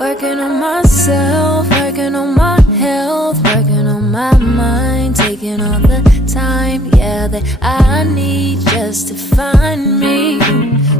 Working on myself, working on my health, working on my mind, taking all the time, yeah, that I need just to find me.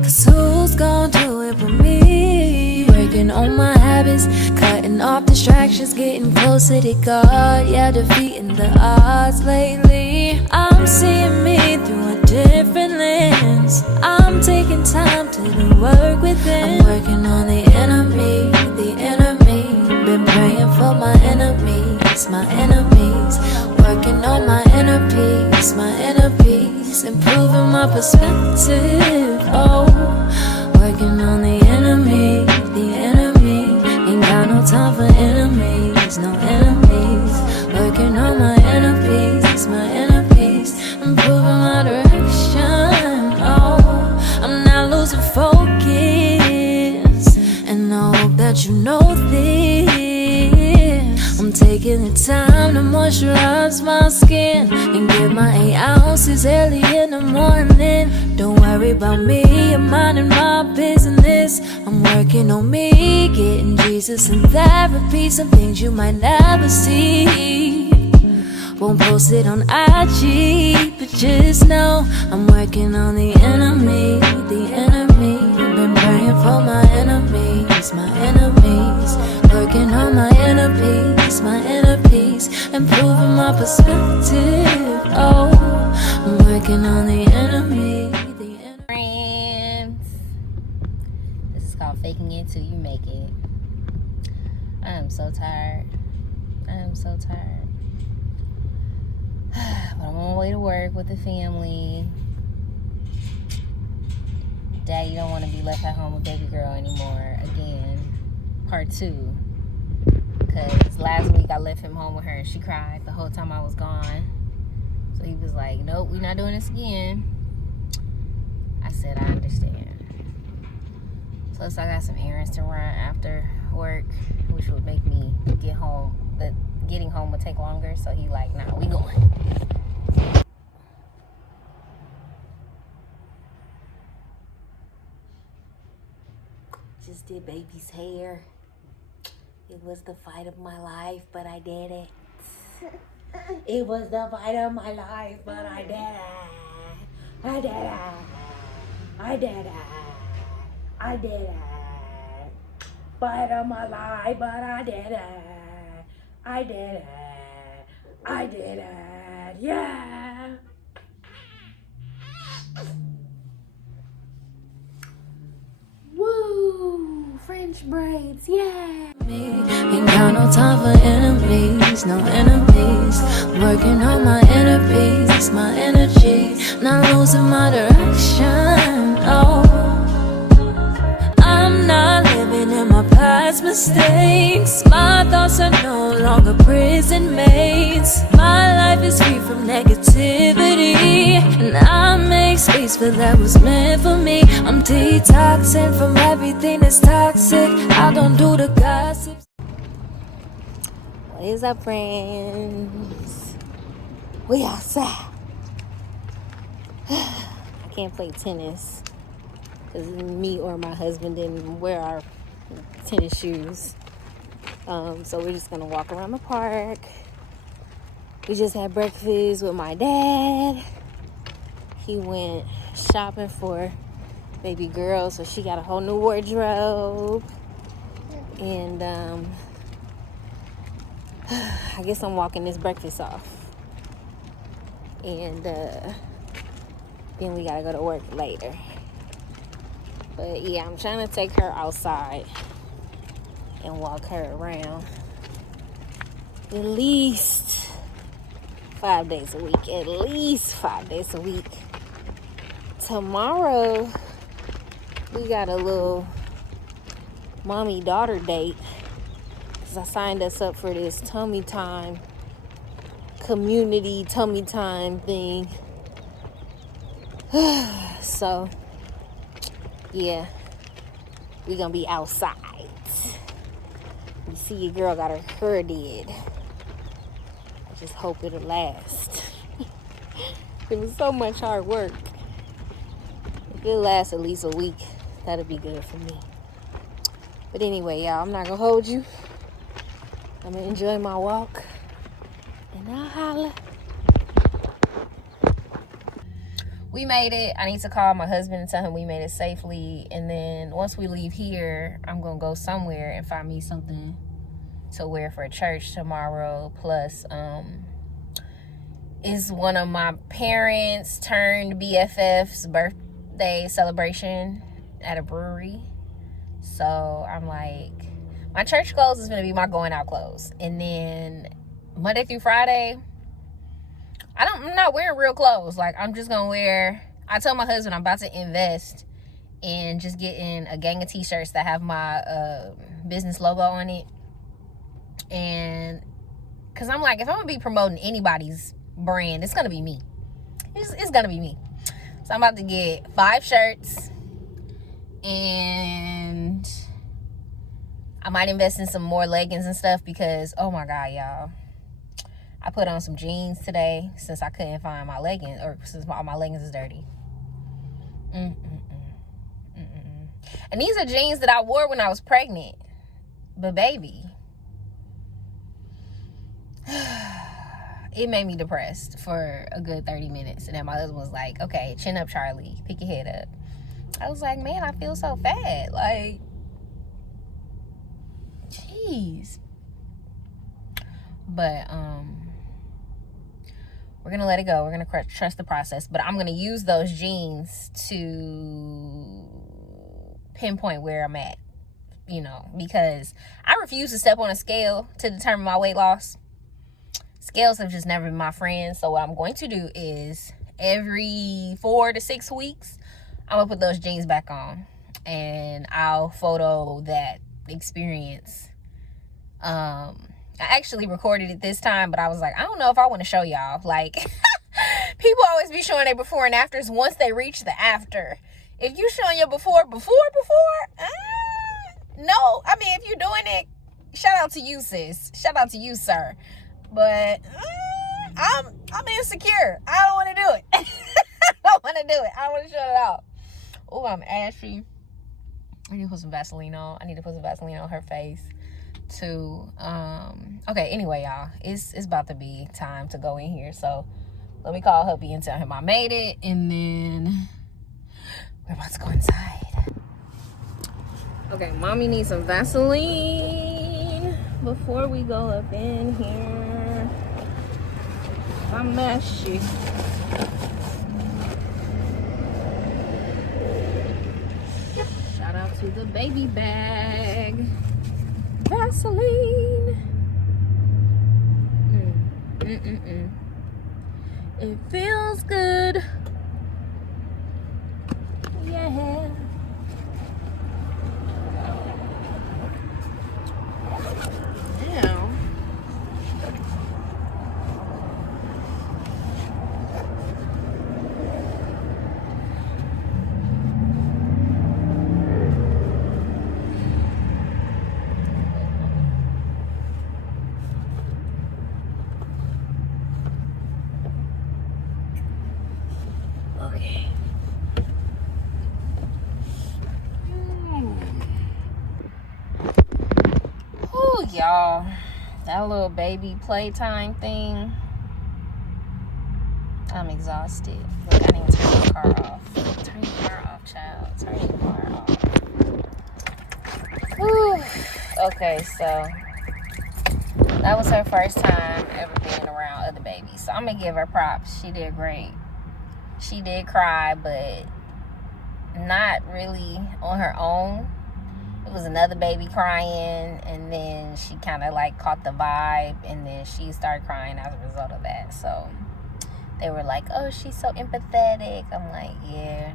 Cause who's gonna do it but me? Working on my habits, cutting off distractions, getting closer to God, yeah, defeating the odds lately. I'm seeing me through a different lens. I'm taking time to do work within. I'm working on the enemy, the enemy. Been praying for my enemies, my enemies. Working on my inner peace, my inner peace. Improving my perspective, oh. Working on the enemy, the enemy. Ain't got no time for enemies, no enemies. Working on my inner peace, my inner peace. Improving my direction, oh. I'm not losing focus, and I hope that you know this. I'm taking the time to moisturize my skin and get my 8 ounces early in the morning. Don't worry about me, I'm minding my business. I'm working on me, getting Jesus in therapy. Some things you might never see. Won't post it on IG, but just know I'm working on the enemy, the enemy. Been praying for my enemies, my enemies. Working on my inner peace, my inner peace. Improving my perspective, oh. I'm working on the enemy, the enemy. Friends, this is called faking it till you make it. I am so tired. I am so tired. But I'm on my way to work with the family. Daddy don't want to be left at home with baby girl anymore. Again, part 2. Because last week I left him home with her and she cried the whole time I was gone. So he was like, nope, we're not doing this again. I said, I understand. Plus I got some errands to run after work, which would make me get home. But getting home would take longer. So he like, nah, we going. Just did baby's hair. It was the fight of my life, but I did it. It was the fight of my life, but I did it. I did it. I did it. I did it. Fight of my life, but I did it. I did it. I did it. Yeah. Woo! French braids, yeah. Ain't got no time for enemies, no enemies. Working on my inner peace, my energy. Not losing my direction, oh. I'm not living in my past mistakes. My thoughts are no longer prison mates. My life is free from negativity, and I make space for that was meant for me. I'm detoxing from everything that's toxic. I don't do the gossip. What is up, friends? We outside. I can't play tennis because me or my husband didn't wear our tennis shoes. So we're just gonna walk around the park. We just had breakfast with my dad. He went shopping for baby girl, so she got a whole new wardrobe. And I guess I'm walking this breakfast off. And then we gotta go to work later. But yeah, I'm trying to take her outside and walk her around at least 5 days a week. At least 5 days a week. Tomorrow, we got a little mommy-daughter date. Because I signed us up for this tummy time, community tummy time thing. So, yeah, we gonna be outside. You see your girl got her hair did. I just hope it'll last. It was so much hard work. If it lasts at least a week, that'll be good for me. But anyway, y'all, I'm not gonna hold you. I'm gonna enjoy my walk, and I'll holla. We made it. I need to call my husband and tell him we made it safely. And then once we leave here, I'm going to go somewhere and find me something to wear for church tomorrow. Plus, it's one of my parents turned BFF's birthday celebration at a brewery. So I'm like, my church clothes is going to be my going out clothes. And then Monday through Friday, I'm not wearing real clothes. Like, I'm just gonna wear, I told my husband I'm about to invest in just getting a gang of t-shirts that have my business logo on it. And because I'm like, if I'm gonna be promoting anybody's brand, it's gonna be me. It's gonna be me. So I'm about to get 5 shirts, and I might invest in some more leggings and stuff because, oh my God, y'all, I put on some jeans today since I couldn't find my leggings, or since all my leggings is dirty. And these are jeans that I wore when I was pregnant. But baby, it made me depressed for a good 30 minutes. And then my husband was like, okay, chin up, Charlie. Pick your head up. I was like, man, I feel so fat. Like, jeez. But, we're going to let it go. We're going to trust the process. But I'm going to use those jeans to pinpoint where I'm at, you know, because I refuse to step on a scale to determine my weight loss. Scales have just never been my friend. So what I'm going to do is every 4 to 6 weeks, I'm going to put those jeans back on. And I'll photo that experience. I actually recorded it this time, but I was like, I don't know if I want to show y'all. Like, people always be showing their before and afters once they reach the after. If you showing your before, no. I mean, if you're doing it, shout out to you, sis. Shout out to you, sir. But I'm insecure. I don't want to do it. I don't want to do it. I don't want to show it off. Oh, I'm ashy. I need to put some Vaseline on. I need to put some Vaseline on her face too. Okay, anyway, y'all, it's about to be time to go in here, so let me call hubby and tell him I made it, and then we're about to go inside. Okay, mommy needs some Vaseline before we go up in here. I'm messy. Shout out to the baby bag. Vaseline. It feels good. Yeah. Now, okay. Oh, y'all, that little baby playtime thing, I'm exhausted. Look, I need to turn the car off. Turn your car off, child. Turn your car off. Whew. Okay, so that was her first time ever being around other babies. So I'm going to give her props. She did great. She did cry, but not really on her own. It was another baby crying, and then she kind of like caught the vibe, and then she started crying as a result of that. So they were like, oh, she's so empathetic. I'm like, yeah,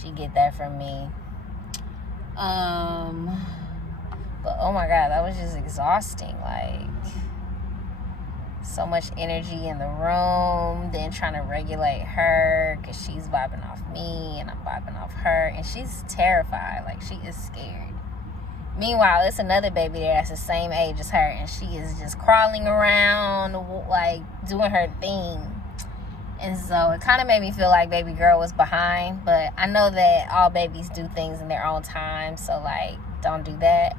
she get that from me. But oh my God, that was just exhausting. Like, so much energy in the room, then trying to regulate her because she's vibing off me and I'm vibing off her, and she's terrified. Like, she is scared. Meanwhile, it's another baby there that's the same age as her, and she is just crawling around, like doing her thing. And so it kind of made me feel like baby girl was behind. But I know that all babies do things in their own time. So, like, don't do that.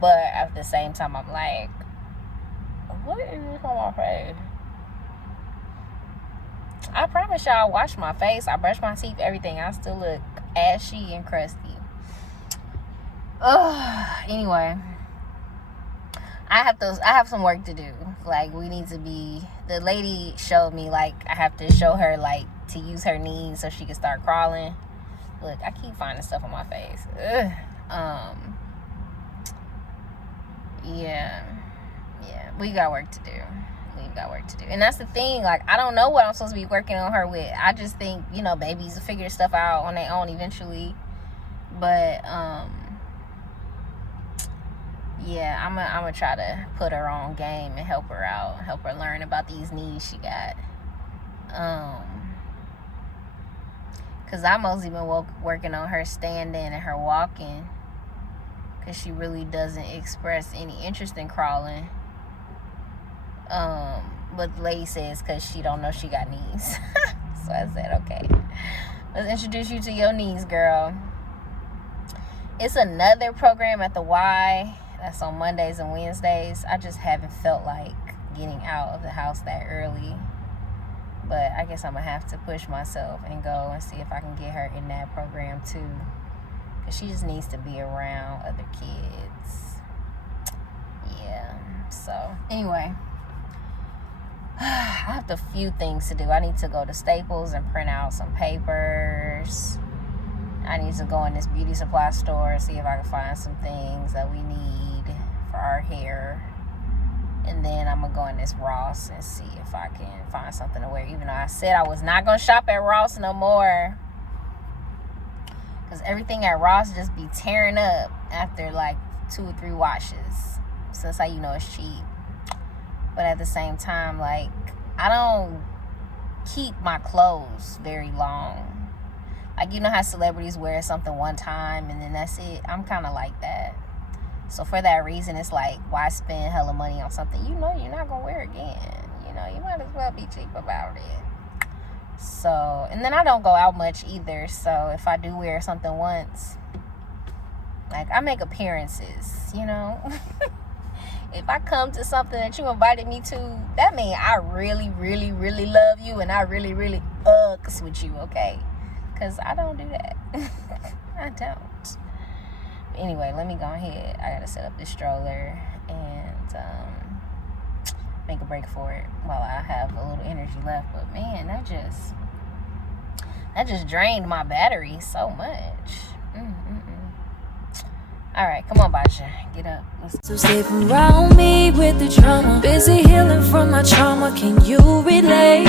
But at the same time, I'm like, what is this on my face? I promise y'all, I wash my face. I brush my teeth, everything. I still look ashy and crusty. Anyway. I have some work to do. Like, we need to be, the lady showed me, like, I have to show her, like, to use her knees so she can start crawling. Look, I keep finding stuff on my face. Yeah, we got work to do. And that's the thing, like, I don't know what I'm supposed to be working on her with. I just think, you know, babies will figure stuff out on their own eventually. But, yeah, I'm gonna try to put her on game and help her out, help her learn about these needs she got. Cause I mostly been working on her standing and her walking, cause she really doesn't express any interest in crawling. But the lady says cause she don't know she got knees. So I said, okay, let's introduce you to your knees, girl. It's another program at the Y. That's on Mondays and Wednesdays. I just haven't felt like getting out of the house that early. But I guess I'm going to have to push myself and go and see if I can get her in that program too. Because she just needs to be around other kids. Yeah. So, anyway. I have a few things to do. I need to go to Staples and print out some papers. I need to go in this beauty supply store and see if I can find some things that we need for our hair. And then I'm going to go in this Ross and see if I can find something to wear. Even though I said I was not going to shop at Ross no more. Because everything at Ross just be tearing up after like 2 or 3 washes. So that's how you know it's cheap. But at the same time, like, I don't keep my clothes very long. Like, you know how celebrities wear something one time and then that's it? I'm kind of like that. So for that reason, it's like, why spend hella money on something you know you're not going to wear again? You know, you might as well be cheap about it. So, and then I don't go out much either. So if I do wear something once, like, I make appearances, you know? If I come to something that you invited me to, that means I really, really, really love you and I really, really ucks with you, okay? Because I don't do that. I don't. Anyway, let me go ahead. I got to set up this stroller and make a break for it while I have a little energy left. But, man, that just drained my battery so much. All right, come on, Basha. Get up. So stay around me with the drama. Busy healing from my trauma. Can you relate?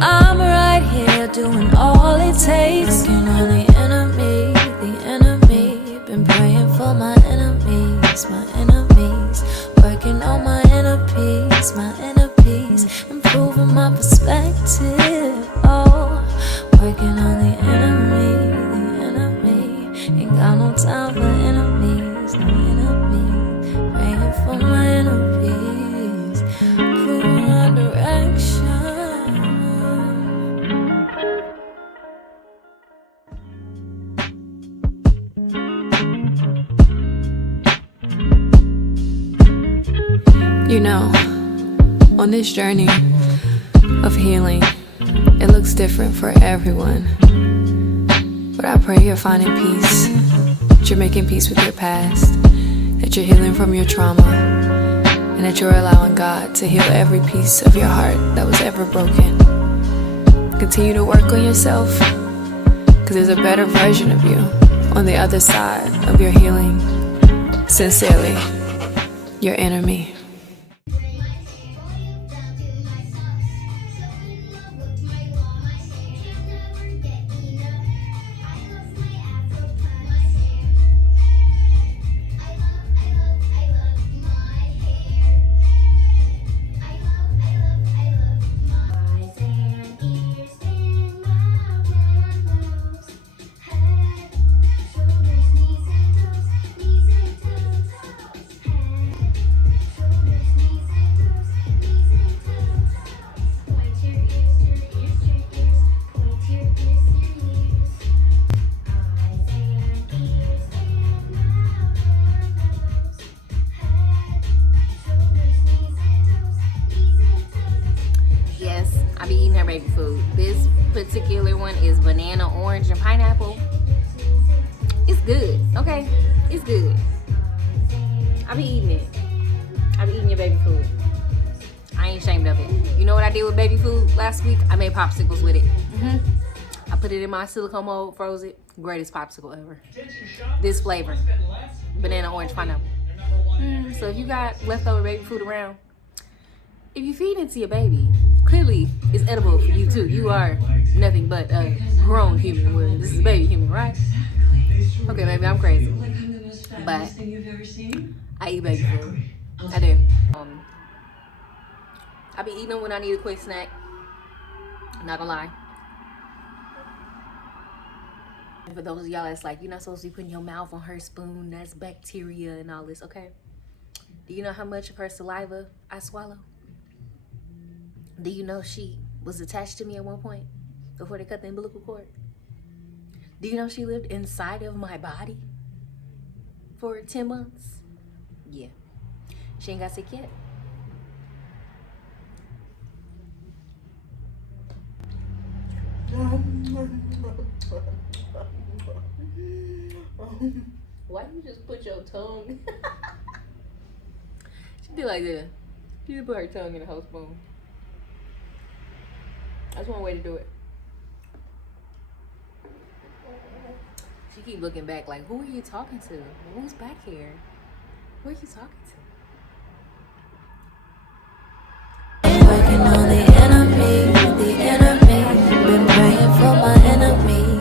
I'm right here doing all it takes. Working on the enemy. Been praying for my enemies. Working on my inner peace. Improving my perspective. Oh, working on the enemy. Ain't got no time for enemies. Praying for my inner peace. Improving my direction. You know, on this journey of healing, it looks different for everyone. But I pray you're finding peace, that you're making peace with your past, that you're healing from your trauma, and that you're allowing God to heal every piece of your heart that was ever broken. Continue to work on yourself, because there's a better version of you on the other side of your healing. Sincerely, your enemy. baby food. This particular one is banana, orange, and pineapple. It's good, okay? It's good. I be eating it. I be eating your baby food. I ain't ashamed of it. You know what I did with baby food last week? I made popsicles with it. I put it in my silicone mold, froze it. Greatest popsicle ever. This flavor, banana, orange, pineapple. So if you got leftover baby food around, if you feed it to your baby, clearly it's edible for you too. You are nothing but a grown human, where this is a baby human, right? Okay, maybe I'm crazy, but I eat baby food. I do. I be eating them when I need a quick snack. Not gonna lie. And for those of y'all that's like, you're not supposed to be putting your mouth on her spoon, that's bacteria and all this, okay? Do you know how much of her saliva I swallow? Do you know she was attached to me at one point before they cut the umbilical cord? Do you know she lived inside of my body for 10 months? Yeah. She ain't got sick yet. Why you just put your tongue? She did like this. She just put her tongue in the whole spoon. That's one way to do it. She keep looking back like, who are you talking to? Who's back here? Who are you talking to?